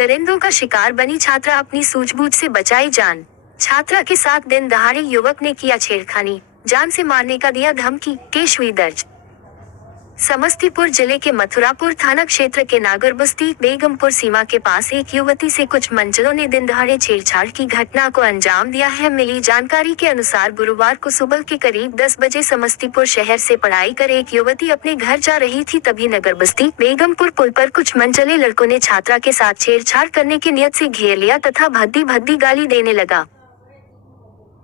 दरिंदों का शिकार बनी छात्रा अपनी सूझबूझ से बचाई जान। छात्रा के साथ दिन दहाड़े युवक ने किया छेड़खानी, जान से मारने का दिया धमकी, केस हुई दर्ज। समस्तीपुर जिले के मथुरापुर थाना क्षेत्र के नागरबस्ती बेगमपुर सीमा के पास एक युवती से कुछ मंचलों ने दिन दहाड़े छेड़छाड़ की घटना को अंजाम दिया है। मिली जानकारी के अनुसार गुरुवार को सुबह के करीब 10 बजे समस्तीपुर शहर से पढ़ाई कर एक युवती अपने घर जा रही थी, तभी नगरबस्ती बेगमपुर पुल पर कुछ मंचले लड़कों ने छात्रा के साथ छेड़छाड़ करने की नियत से घेर लिया तथा भद्दी भद्दी गाली देने लगा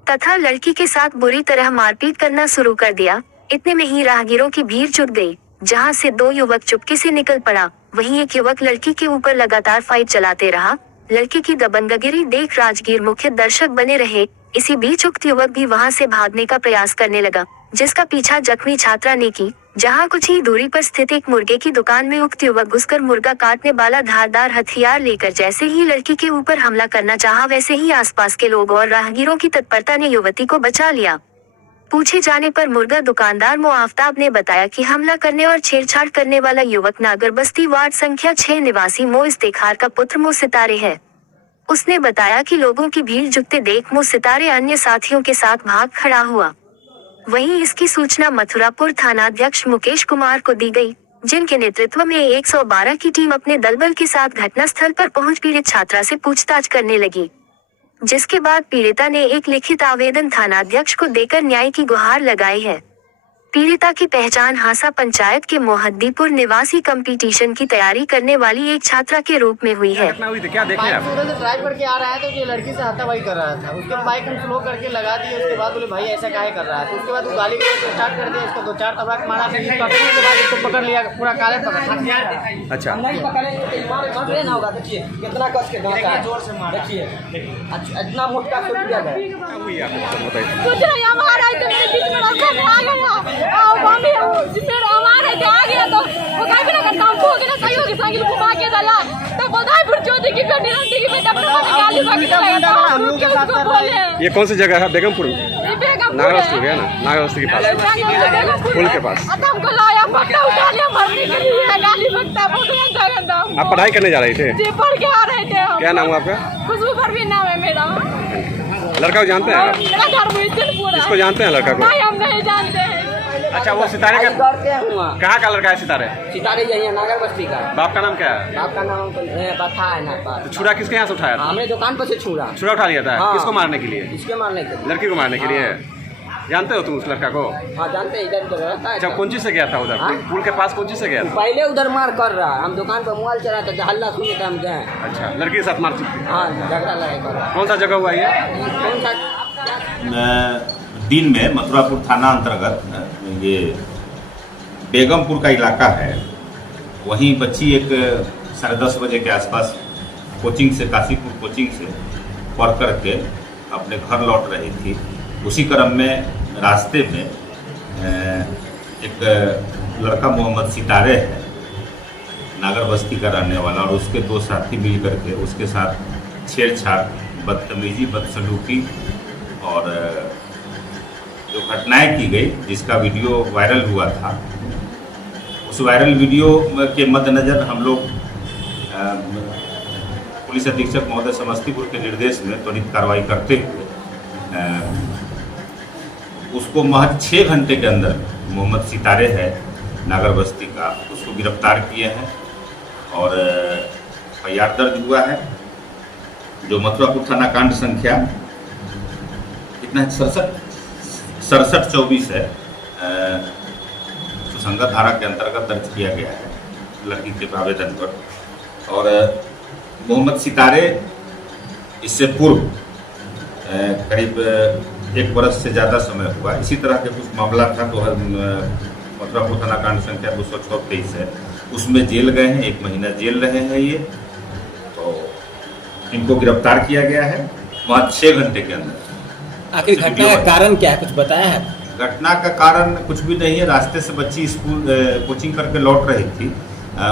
तथा लड़की के साथ बुरी तरह मारपीट करना शुरू कर दिया। इतने में ही राहगीरों की भीड़ जुट गई, जहां से 2 युवक चुपके से निकल पड़ा। वहीं एक युवक लड़की के ऊपर लगातार फाइट चलाते रहा। लड़की की दबंगगिरी देख राजगीर मुख्य दर्शक बने रहे। इसी बीच उक्त युवक भी वहां से भागने का प्रयास करने लगा, जिसका पीछा जख्मी छात्रा ने की। जहां कुछ ही दूरी पर स्थित एक मुर्गे की दुकान में उक्त युवक घुसकर मुर्गा काटने वाला धारदार हथियार लेकर जैसे ही लड़की के ऊपर हमला करना चाहा, वैसे ही आसपास के लोग और राहगीरों की तत्परता ने युवती को बचा लिया। पूछे जाने पर मुर्गा दुकानदार मोआफ्ताब ने बताया कि हमला करने और छेड़छाड़ करने वाला युवक नागरबस्ती वार्ड संख्या 6 निवासी मो इस्तेखार का पुत्र मो सितारे है। उसने बताया कि लोगों की भीड़ जुटते देख मो सितारे अन्य साथियों के साथ भाग खड़ा हुआ। वहीं इसकी सूचना मथुरापुर थानाध्यक्ष मुकेश कुमार को दी गई, जिनके नेतृत्व में 112 की टीम अपने दलबल के साथ घटनास्थल पर पहुंच पीड़ित छात्रा से पूछताछ करने लगी, जिसके बाद पीड़िता ने एक लिखित आवेदन थानाध्यक्ष को देकर न्याय की गुहार लगाई है। पीड़िता की पहचान हासा पंचायत के मोहद्दीपुर निवासी कंपटीशन की तैयारी करने वाली एक छात्रा के रूप में हुई है। क्या देखे आप? ड्राइव करके आ रहा है तो ये लड़की से हाथापाई कर रहा था। उसके बाइक हम स्लो करके लगा दिए। उसके बाद बोले भाई ऐसा काहे कर रहा है, तो उसके बाद वो गाली को स्टार्ट कर दिया। इसको 2-4 तबक मारा, फिर पकड़ने के बाद इसको पकड़ लिया, पूरा काले पकड़। अच्छा, नहीं पकड़े ना होगा। देखिए कितना कस के जोर से मारा, देखिए इतना मोटा कुछ किया गया। कुछ नहीं, हमारा इतने बीच में रास्ता में आ गया और मम्मी मेरा हमारे से आ गया तो वो काय भी ना करता, हमको के ना सही होगी साइकिल घुमा के डाला तो बोलता है बुर्जोती की बेटी रंटी की बेटा अपने मम्मी गाली बकने लगा। हम लोग के साथ बोले ये कौन सी जगह है? बेगमपुर, नागरबस्ती है ना, नागरबस्ती के पास, पुल के पास। अब हमको लाया पट्टा उठा लिया मारने के लिए, गाली बकता बहुत गंदा। आप पढ़ाई करने जा रहे थे? जी, पढ़ के आ रहे थे हम। क्या नाम है आपका? खुशबू परवीन नाम है मेरा। लड़का को जानते हैं? मेरा घर मुहिद्दीनपुर। इसको जानते हैं लड़का को? नहीं, हम नहीं जानते हैं। अच्छा, वो सितारे का कहाँ का लड़का है? सितारे सितारे यही है, नागरबस्ती का। बाप का नाम क्या है? बाप का नाम पता है ना। तो छुरा किसके यहाँ से उठाया था? हमने दुकान पर से छुरा उठा लिया था। हाँ। किसको मारने के लिए? इसके मारने के लिए। लड़की को मारने के लिए। जानते हो तुम उस लड़का को? हाँ जानते हैं, इधर उधर रहता है। अच्छा, कौन चीज से गया था उधर? पुल के पास कौन चीज से गया था? पहले उधर मार कर रहा, हम दुकान पर मोबाइल चला था, हल्ला सुने थे हम गए। अच्छा, लड़की के साथ मारपीट थी? हाँ, झगड़ा लड़ाई कर। कौन सा जगह हुआ ये? कौन सा दिन में मथुरापुर थाना अंतर्गत ये बेगमपुर का इलाका है, वहीं बच्ची एक 10:30 बजे के आसपास कोचिंग से, काशीपुर कोचिंग से पढ़ करके अपने घर लौट रही थी। उसी क्रम में रास्ते में एक लड़का मोहम्मद सितारे है, नागरबस्ती का रहने वाला, और उसके 2 साथी मिल करके उसके साथ छेड़छाड़, बदतमीजी, बदसलूकी और जो घटनाएं की गई, जिसका वीडियो वायरल हुआ था, उस वायरल वीडियो के मद्देनज़र हम लोग पुलिस अधीक्षक महोदय समस्तीपुर के निर्देश में त्वरित कार्रवाई करते हुए उसको महज 6 घंटे के अंदर, मोहम्मद सितारे है नागरबस्ती का, उसको गिरफ्तार किए हैं और FIR दर्ज हुआ है, जो मथुरापुर थाना कांड संख्या कितना 67-24 है, सुसंगत धारा के अंतर्गत दर्ज किया गया है लड़की के आवेदन पर। और मोहम्मद सितारे इससे पूर्व करीब 1 वर्ष से ज़्यादा समय हुआ इसी तरह के कुछ मामला था, तो मथुरापुर थाना कांड संख्या 223 है, उसमें जेल गए हैं, 1 महीना जेल रहे हैं ये। तो इनको गिरफ्तार किया गया है वहाँ 6 घंटे के अंदर। आखिर घटना का कारण क्या है, कुछ बताया है? घटना का कारण कुछ भी नहीं है, रास्ते से बच्ची स्कूल कोचिंग करके लौट रही थी,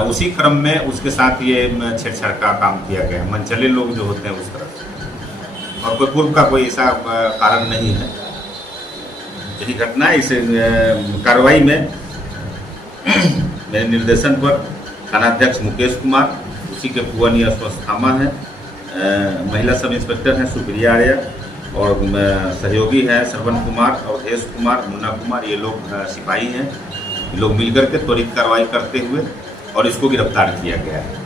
उसी क्रम में उसके साथ ये छेड़छाड़ का काम किया गया। मनचले लोग जो होते हैं उस तरफ, और कोई पूर्व का कोई ऐसा कारण नहीं है। यही घटना है। इस कार्रवाई में मेरे निर्देशन पर थानाध्यक्ष मुकेश कुमार, बच्ची के फुआ नियर थामा है, महिला सब इंस्पेक्टर हैं सुप्रिया आर्या और सहयोगी हैं श्रवण कुमार और हेश कुमार, मुन्ना कुमार, ये लोग सिपाही हैं। ये लोग मिलकर के त्वरित कार्रवाई करते हुए और इसको गिरफ्तार किया गया है।